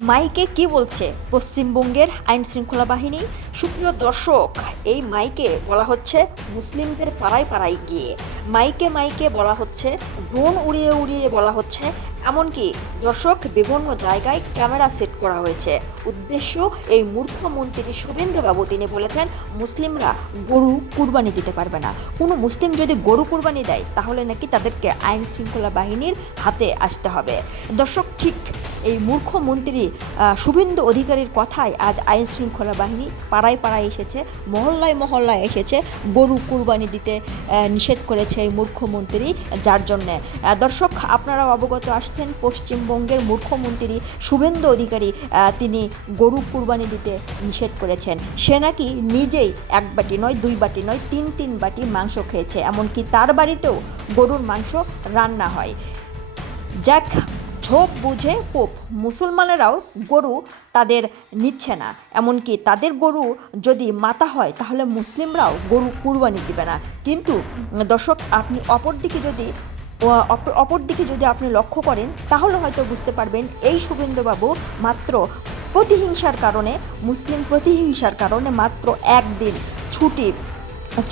মাইকে কি বলছে পশ্চিমবঙ্গের আইন শৃঙ্খলা বাহিনী? সুপ্রিয় দর্শক, এই মাইকে বলা হচ্ছে মুসলিমদের পাড়ায় পাড়ায় গিয়ে, মাইকে মাইকে বলা হচ্ছে, ড্রোন উড়িয়ে উড়িয়ে বলা হচ্ছে, এমনকি দর্শক বিভিন্ন জায়গায় ক্যামেরা সেট করা হয়েছে। উদ্দেশ্য, এই মূর্খ মন্ত্রী শুভেন্দুবাবু তিনি বলেছেন মুসলিমরা গরু কুরবানি দিতে পারবে না। কোনো মুসলিম যদি গরু কুরবানি দেয় তাহলে নাকি তাদেরকে আইন শৃঙ্খলা বাহিনীর হাতে আসতে হবে। দর্শক, ঠিক এই মূর্খ মন্ত্রী শুভেন্দু অধিকারীর কথায় আজ আইন শৃঙ্খলা বাহিনী পাড়ায় পাড়ায় এসেছে, মহল্লায় মহল্লায় এসেছে, গরু কুরবানি দিতে নিষেধ করেছে এই মূর্খমন্ত্রী। যার জন্যে দর্শক আপনারা অবগত আসছেন, পশ্চিমবঙ্গের মুখ্যমন্ত্রী শুভেন্দু অধিকারী তিনি গরু কুরবানি দিতে নিষেধ করেছেন। সে নাকি নিজেই এক বাটি নয়, দুই বাটি নয়, তিন বাটি মাংস খেয়েছে, এমনকি তার বাড়িতেও গরুর মাংস রান্না হয়। যাক, ঝোপ বুঝে পোপ, মুসলমানেরাও গরু তাদের নিচ্ছে না, এমনকি তাদের গরু যদি মাতা হয় তাহলে মুসলিমরাও গরু কুরবানি দিবে না। কিন্তু দর্শক, আপনি অপরদিকে যদি আপনি লক্ষ্য করেন তাহলে হয়তো বুঝতে পারবেন এই শুভেন্দুবাবু মাত্র প্রতিহিংসার কারণে, মুসলিম প্রতিহিংসার কারণে মাত্র একদিন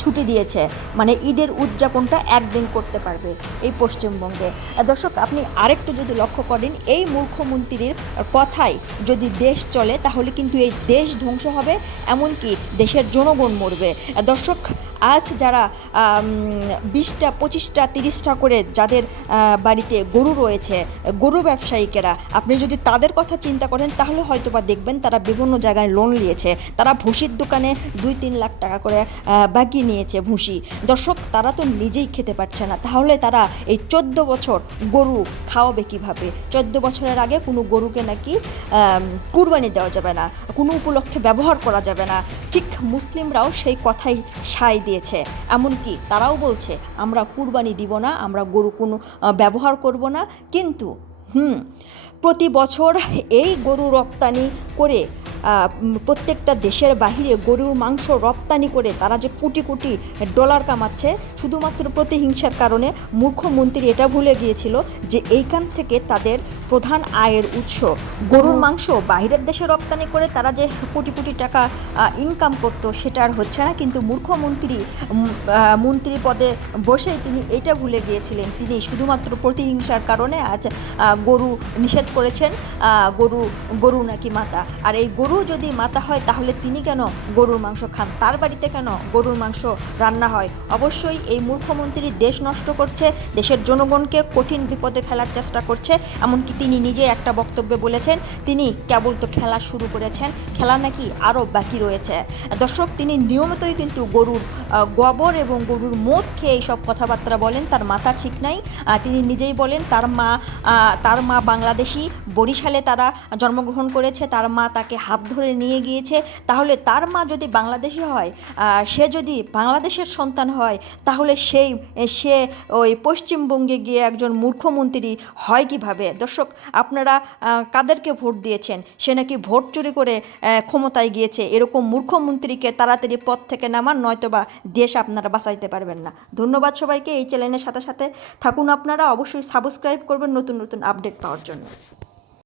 ছুটি দিয়েছে, মানে ঈদের উদযাপনটা একদিন করতে পারবে এই পশ্চিমবঙ্গে। দর্শক, আপনি আরেকটু যদি লক্ষ্য করেন, এই মূর্খমন্ত্রীর কথায় যদি দেশ চলে তাহলে কিন্তু এই দেশ ধ্বংস হবে, এমনকি দেশের জনগণ মরবে। দর্শক, আজ যারা 20টা 25টা 30টা করে যাদের বাড়িতে গরু রয়েছে, গরু ব্যবসায়িকেরা, আপনি যদি তাদের কথা চিন্তা করেন তাহলে হয়তো বা দেখবেন তারা বিভিন্ন জায়গায় লোন নিয়েছে, তারা ভুসির দোকানে 2-3 লাখ টাকা করে বাকি নিয়েছে ভুসি। দর্শক, তারা তো নিজেই খেতে পারছে না, তাহলে তারা এই 14 বছর গরু খাওয়াবে কীভাবে? 14 বছরের আগে কোনো গরুকে নাকি কুরবানি দেওয়া যাবে না, কোনো উপলক্ষে ব্যবহার করা যাবে না। ঠিক মুসলিমরাও সেই কথাই সায় দিয়েছে, এমনকি তারাও বলছে আমরা কুরবানি দিব না, আমরা গরু কোনো ব্যবহার করব না। কিন্তু প্রতি বছর এই গরু রপ্তানি করে প্রত্যেকটা দেশের বাহিরে গরুর মাংস রপ্তানি করে তারা যে কোটি কোটি ডলার কামাচ্ছে, শুধুমাত্র প্রতিহিংসার কারণে মুখ্যমন্ত্রী এটা ভুলে গিয়েছিল যে এইখান থেকে তাদের প্রধান আয়ের উৎস গরুর মাংস। বাইরের দেশে রপ্তানি করে তারা যে কোটি কোটি টাকা ইনকাম করতো সেটা আর হচ্ছে না। কিন্তু মন্ত্রী পদে বসেই তিনি এটা ভুলে গিয়েছিলেন, তিনি শুধুমাত্র প্রতিহিংসার কারণে আজ গরু নিষেধ করেছেন। গরু নাকি মাতা, আর এই গরু যদি মাতা হয় তাহলে তিনি কেন গরুর মাংস খান? তার বাড়িতে কেন গরুর মাংস রান্না হয়? অবশ্যই এই মূর্খমন্ত্রী দেশ নষ্ট করছে, দেশের জনগণকে কঠিন বিপদে ফেলার চেষ্টা করছে। এমনকি তিনি নিজে একটা বক্তব্যে বলেছেন তিনি কেবল তো খেলা শুরু করেছেন, খেলা নাকি আরও বাকি রয়েছে। দর্শক, তিনি নিয়মিতই কিন্তু গরুর গোবর এবং গরুর মদ খেয়ে এইসব কথাবার্তা বলেন, তার মাথা ঠিক নাই। তিনি নিজেই বলেন তার মা বাংলাদেশি, বরিশালে তারা জন্মগ্রহণ করেছে, তার মা তাকে হাত ধরে নিয়ে গিয়েছে। তাহলে তার মা যদি বাংলাদেশি হয়, সে যদি বাংলাদেশের সন্তান হয়, তাহলে সে ওই পশ্চিমবঙ্গে গিয়ে একজন মূর্খমন্ত্রী হয় কিভাবে? দর্শক, আপনারা কাদেরকে ভোট দিয়েছেন? সে নাকি ভোট চুরি করে ক্ষমতায় গিয়েছে। এরকম মূর্খমন্ত্রীকে তাড়াতাড়ি পদ থেকে নামান, নয়তোবা দেশ আপনারা বাঁচাইতে পারবেন না। ধন্যবাদ সবাইকে। এই চ্যানেলের সাথে সাথে থাকুন আপনারা, অবশ্যই সাবস্ক্রাইব করবেন নতুন নতুন আপডেট পাওয়ার জন্য।